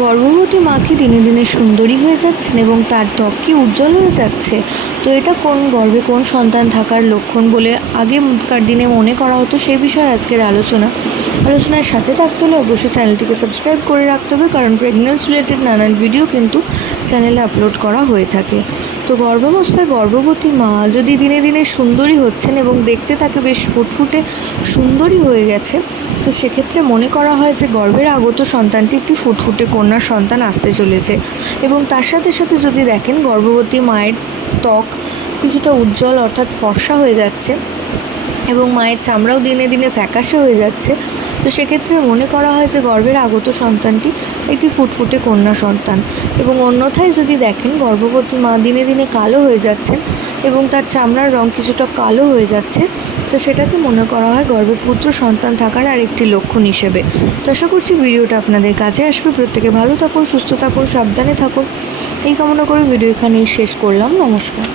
গর্ভবতী মাকে দিনে দিনে সুন্দরী হয়ে যাচ্ছেন এবং তার ত্বক কি উজ্জ্বল হয়ে যাচ্ছে। তো এটা কোন গর্ভে কোন সন্তান থাকার লক্ষণ বলে আগেকার দিনে মনে করা হতো সেই বিষয়ে আজকের আলোচনা। আলোচনার সাথে থাকতে হলে অবশ্যই চ্যানেলটিকে সাবস্ক্রাইব করে রাখতে হবে, কারণ প্রেগনেন্সি রিলেটেড নানান ভিডিও কিন্তু চ্যানেলে আপলোড করা হয়ে থাকে। তো গর্ভাবস্থায় গর্ভবতী মা যদি দিনে দিনে সুন্দরী হচ্ছেন এবং দেখতে তাকে বেশ ফুটফুটে সুন্দরী হয়ে গেছে, তো সেক্ষেত্রে মনে করা হয় যে গর্ভের আগত সন্তানটি একটি ফুটফুটে কন্যা সন্তান আসতে চলেছে। এবং তার সাথে সাথে যদি দেখেন গর্ভবতী মায়ের ত্বক কিছুটা উজ্জ্বল অর্থাৎ ফর্সা হয়ে যাচ্ছে এবং মায়ের চামড়াও দিনে দিনে ফ্যাকাশে হয়ে যাচ্ছে তো সেক্ষেত্রে মনে করা হয় যে গর্ভের আগত সন্তানটি একটি ফুটফুটে কন্যা সন্তান এবং অন্যথায় যদি দেখেন গর্ভবতী মা দিনে দিনে কালো হয়ে যাচ্ছেন এবং তার চামড়ার রং কিছুটা কালো হয়ে যাচ্ছে, তো সেটাকে মনে করা হয় গর্ভে পুত্র সন্তান থাকার আরেকটি লক্ষণ হিসেবে। তো আশা করছি ভিডিওটা আপনাদের কাছে আসবে। প্রত্যেকে ভালো থাকুন, সুস্থ থাকুন, সাবধানে থাকুন। এই কামনা করে ভিডিও এখানেই শেষ করলাম। নমস্কার।